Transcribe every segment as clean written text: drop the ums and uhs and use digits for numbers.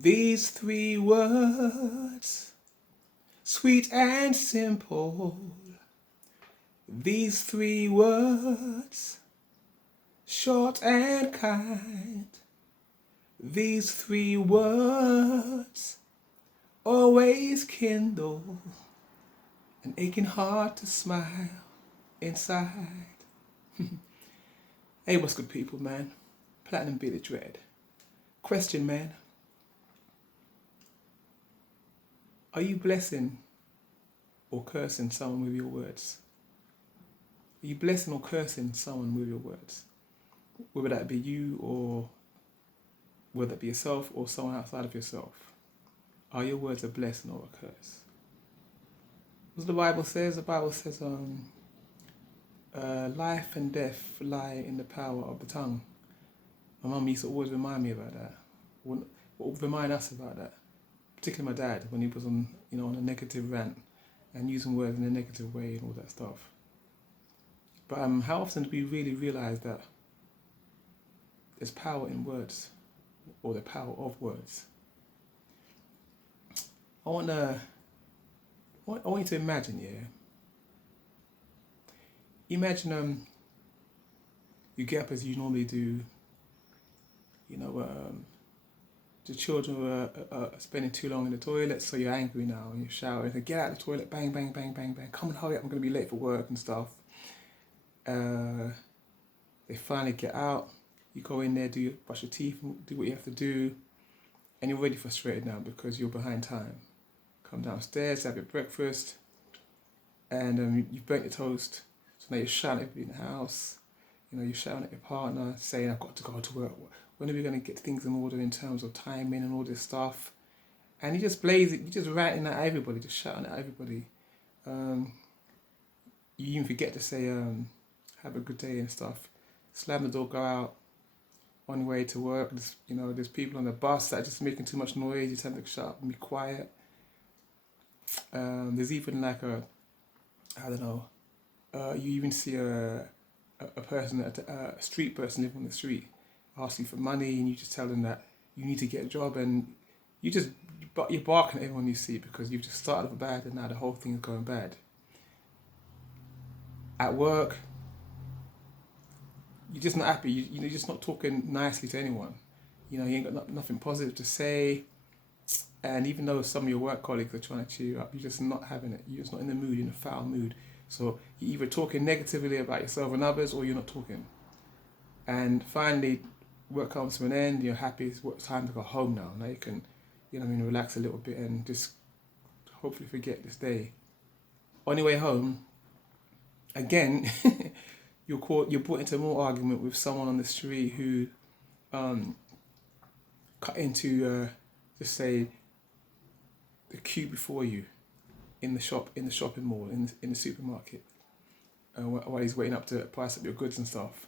These three words, sweet and simple. These three words, short and kind. These three words, always kindle an aching heart to smile inside. Hey, what's good, people, man? Platinum Bearded Dread. Question, man. Are you blessing or cursing someone with your words? Are you blessing or cursing someone with your words? Whether that be you or whether it be yourself or someone outside of yourself. Are your words a blessing or a curse? What the Bible says? The Bible says life and death lie in the power of the tongue. My mum used to always remind me about that. Remind us about that. Particularly my dad, when he was on a negative rant and using words in a negative way and all that stuff. But how often do we really realise that there's power in words, or the power of words? I want you to imagine, Imagine you get up as you normally do. The children are spending too long in the toilet, so you're angry now and you're showering. So get out of the toilet, bang, bang, bang, bang, bang. Come on, hurry up, I'm going to be late for work and stuff. They finally get out. You go in there, brush your teeth, do what you have to do. And you're already frustrated now because you're behind time. Come downstairs, have your breakfast. And you've burnt your toast. So now you're shouting at everybody in the house. You're shouting at your partner, saying, I've got to go to work. When are we going to get things in order in terms of timing and all this stuff? And you just blaze it, you just ranting at everybody, just shouting at everybody. You even forget to say, have a good day and stuff. Slam the door, go out, on your way to work. There's people on the bus that are just making too much noise. You tell them to shut up and be quiet. There's even like you even see a person, a street person living on the street, asking for money, and you just tell them that you need to get a job, and you're barking at everyone you see because you've just started off bad and now the whole thing is going bad. At work, you're just not happy. You're just not talking nicely to anyone. You ain't got nothing positive to say, and even though some of your work colleagues are trying to cheer you up, you're just not having it. You're just not in the mood. You're in a foul mood. So you're either talking negatively about yourself and others, or you're not talking. And finally, work comes to an end, you're happy, it's time to go home now. Now you can, relax a little bit and just hopefully forget this day. On your way home, again, you're brought into more argument with someone on the street who cut into, just say, the queue before you in the shopping mall, in the supermarket, while he's waiting up to price up your goods and stuff.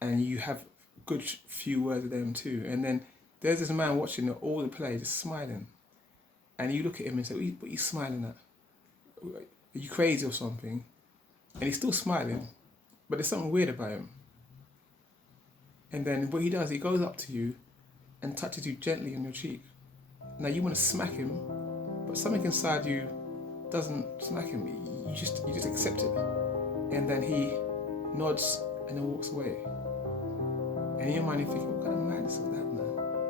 And you have good few words with them too, and then there's this man watching all the play, just smiling, and you look at him and say, what are you smiling at? Are you crazy or something? And he's still smiling, but there's something weird about him. And then what he does, he goes up to you and touches you gently on your cheek. Now you want to smack him, but something inside you doesn't smack him. You just accept it, and then he nods and then walks away. And in your mind, you're thinking, what kind of madness is that, man?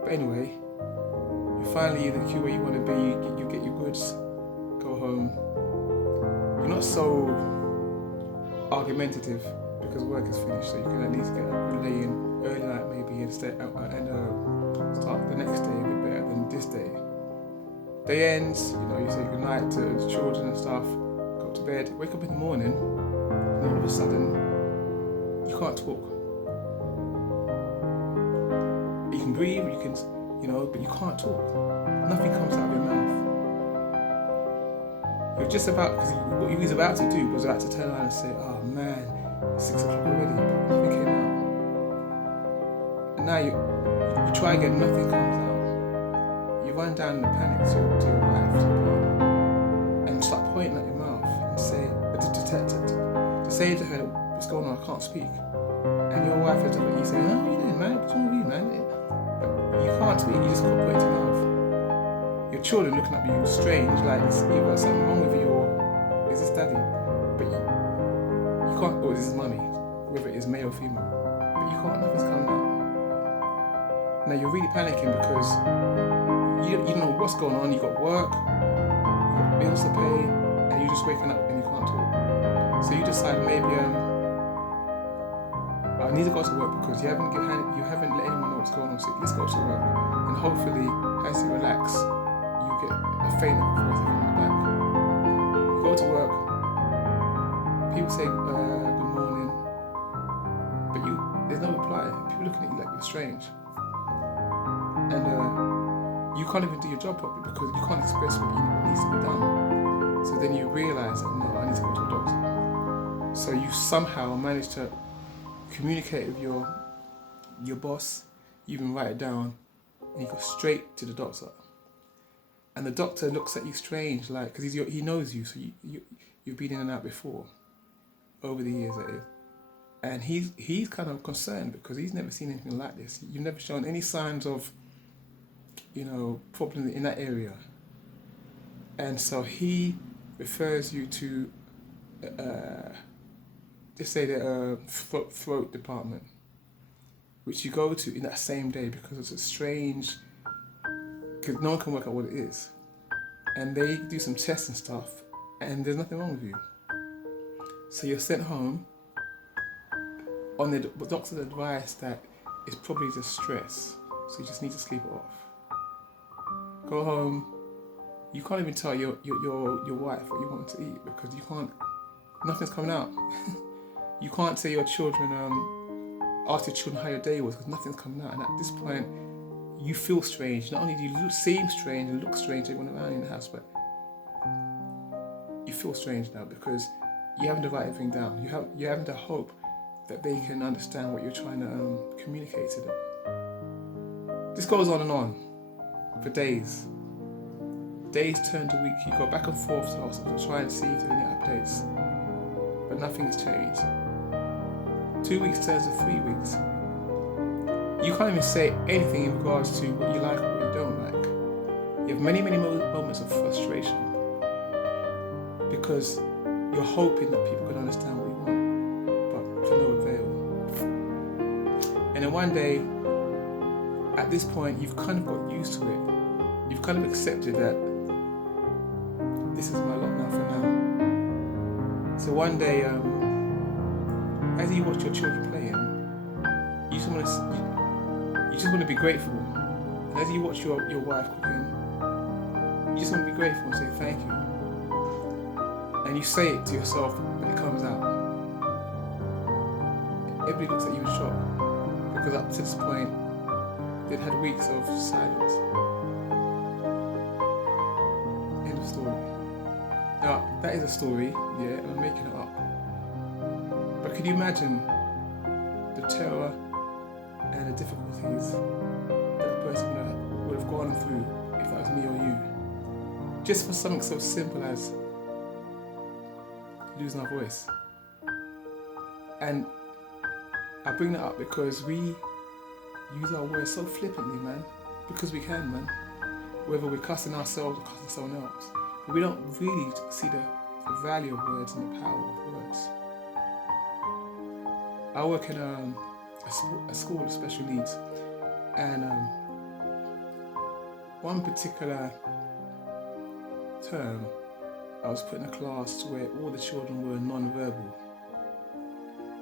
But anyway, you're finally in the queue where you want to be, you get your goods, go home. You're not so argumentative because work is finished, so you can at least get a good lay in early night maybe and start the next day a bit better than this day. Day ends, you say goodnight to the children and stuff, go to bed, wake up in the morning, and all of a sudden, you can't talk. You can breathe, but you can't talk. Nothing comes out of your mouth. You're just about, because what you was about to do was about to turn around and say, oh man, it's 6 o'clock already, but nothing came out. And now you try again, nothing comes out. You run down in a panic to your wife, to your partner, and start pointing at your mouth and say, to say to her, what's going on, I can't speak. And your wife is looking at you saying, oh, what are you doing, man? What's wrong with you, man? But you can't speak, you just got to put it to your mouth. your children looking at you strange, like it's either something wrong with you or is this daddy? But you can't, or is this mummy, whether it is male or female. But you can't, nothing's coming out. Now you're really panicking because you don't know what's going on. You got work, you got bills to pay, and you're just waking up and you can't talk. So you decide maybe I need to go to work because you haven't let anyone know what's going on. So let's go to work, and hopefully as you relax, you get a faint voice coming back. You go to work. People say good morning, but there's no reply. People looking at you like you're strange, and you can't even do your job properly because you can't express what needs to be done. So then you realise that no, I need to go to a doctor. So you somehow manage to communicate with your boss. You even write it down, and you go straight to the doctor. And the doctor looks at you strange, like because he knows you, so you've been in and out before, over the years that is. And he's kind of concerned because he's never seen anything like this. You've never shown any signs of, problems in that area. And so he refers you to, just say the throat department, which you go to in that same day because it's a strange, because no one can work out what it is. And they do some tests and stuff, and there's nothing wrong with you. So you're sent home on the doctor's advice that it's probably just stress, so you just need to sleep it off. Go home. You can't even tell your wife what you want to eat because nothing's coming out. You can't tell your children, ask your children how your day was because nothing's coming out. And at this point, you feel strange. Not only do you seem strange and look strange to everyone around in the house, but you feel strange now because you haven't to write everything down. You're having to hope that they can understand what you're trying to communicate to them. This goes on and on for days. Days turn to weeks. You go back and forth to the hospital to try and see if there's any updates, but nothing's changed. 2 weeks turns to 3 weeks. You can't even say anything in regards to what you like or what you don't like. You have many moments of frustration because you're hoping that people can understand what you want, but to no avail. And then one day, at this point, you've kind of got used to it. You've kind of accepted that this is my lot now for now. So one day, as you watch your children playing, you just want to be grateful. And as you watch your wife cooking, you just want to be grateful and say thank you. And you say it to yourself when it comes out. Everybody looks at you in shock because up to this point, they'd had weeks of silence. End of story. Now, that is a story, yeah, and I'm making it up. But can you imagine the terror and the difficulties that a person would have gone through if that was me or you? Just for something so simple as losing our voice. And I bring that up because we use our words so flippantly, man, because we can, man. Whether we're cussing ourselves or cussing someone else. But we don't really see the value of words and the power of words. I work in a school with special needs, and one particular term I was put in a class where all the children were non-verbal.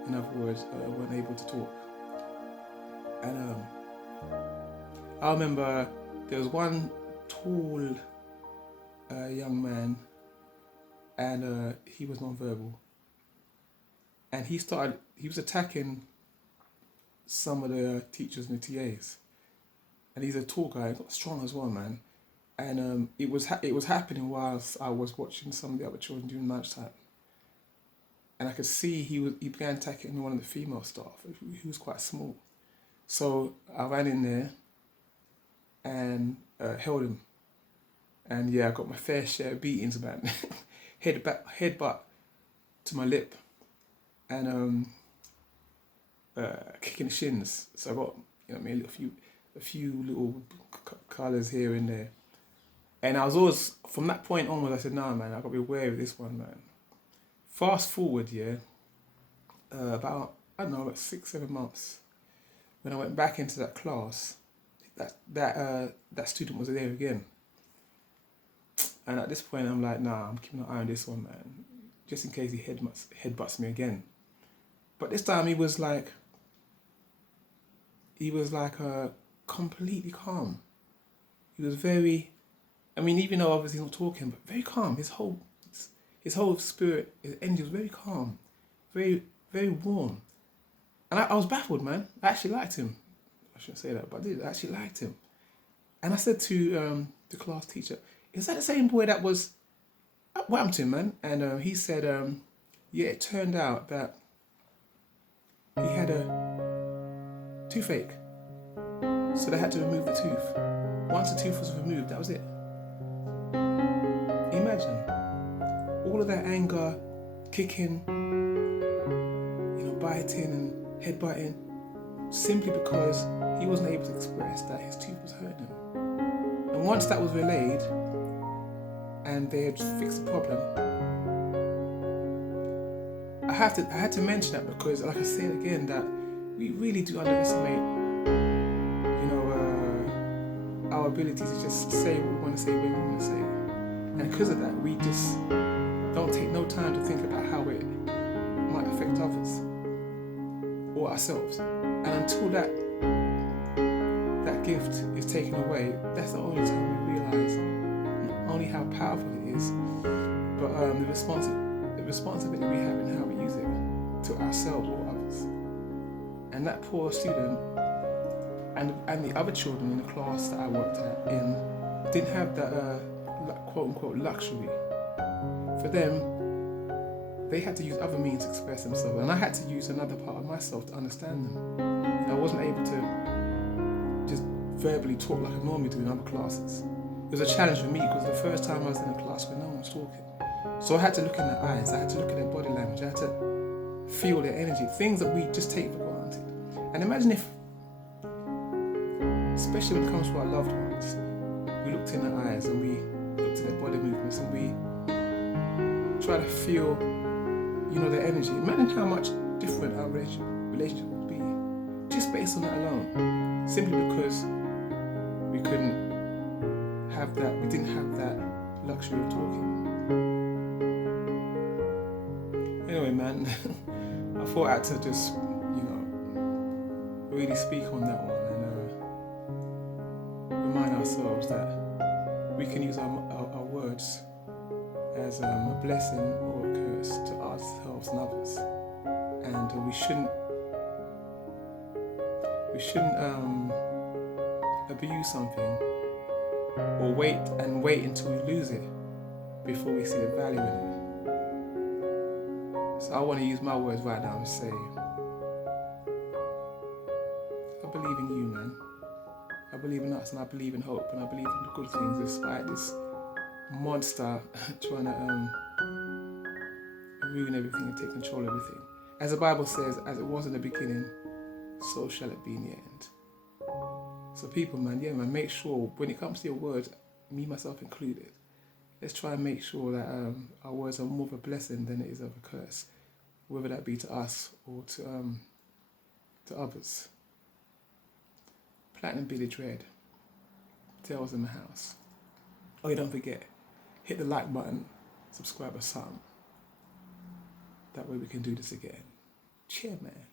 In other words, weren't able to talk. And I remember there was one tall young man, and he was non-verbal. And he was attacking some of the teachers and the TAs. And he's a tall guy, got strong as well, man. And it was happening whilst I was watching some of the other children during lunchtime. And I could see he began attacking one of the female staff, who was quite small. So I ran in there and held him. And yeah, I got my fair share of beatings, man. Headbutt to my lip, and kicking the shins. So I got, a few little colours here and there. And I was always, from that point onwards, I said, nah, man, I got to be aware of this one, man. Fast forward, yeah, about, I don't know, about 6-7 months, when I went back into that class, that student was there again. And at this point, I'm like, nah, I'm keeping an eye on this one, man, just in case he headbutts me again. But this time he was like completely calm. He was very, I mean, even though obviously he's not talking, but very calm. His whole spirit, his energy was very calm, very, very warm. And I was baffled, man. I actually liked him. I shouldn't say that, but I did. I actually liked him. And I said to the class teacher, is that the same boy that was at Whampton, man? And he said, yeah, it turned out that he had a toothache. So they had to remove the tooth. Once the tooth was removed, that was it. Imagine all of that anger, kicking, biting and headbutting, simply because he wasn't able to express that his tooth was hurting him. And once that was relayed and they had fixed the problem, I had to mention that because, like I said again, that we really do underestimate our ability to just say what we want to say when we want to say it. And because of that, we just don't take no time to think about how it might affect others or ourselves. And until that gift is taken away, that's the only time we realise not only how powerful it is, but the responsibility we have in how we use it to ourselves or others. And that poor student and the other children in the class that I worked at didn't have that quote unquote luxury. For them, they had to use other means to express themselves, and I had to use another part of myself to understand them. And I wasn't able to just verbally talk like I normally do in other classes. It was a challenge for me because the first time I was in a class where no one was talking. So I had to look in their eyes, I had to look at their body language, I had to feel their energy, things that we just take for granted. And imagine if, especially when it comes to our loved ones, we looked in their eyes and we looked at their body movements and we try to feel, their energy. Imagine how much different our relationship would be just based on that alone. Simply because we didn't have that luxury of talking. Anyway, man, I thought I had to just, really speak on that one and remind ourselves that we can use our words as a blessing or a curse to ourselves and others, and we shouldn't abuse something or wait until we lose it before we see the value in it. So I want to use my words right now and say, I believe in you, man. I believe in us, and I believe in hope, and I believe in the good things despite this monster trying to ruin everything and take control of everything. As the Bible says, as it was in the beginning, so shall it be in the end. So people, man, make sure when it comes to your words, me, myself included, let's try and make sure that our words are more of a blessing than it is of a curse, whether that be to us or to others. Platinum Billy Dread, Tales in the House. Oh, don't forget, hit the like button, subscribe or something. That way we can do this again. Cheer, man.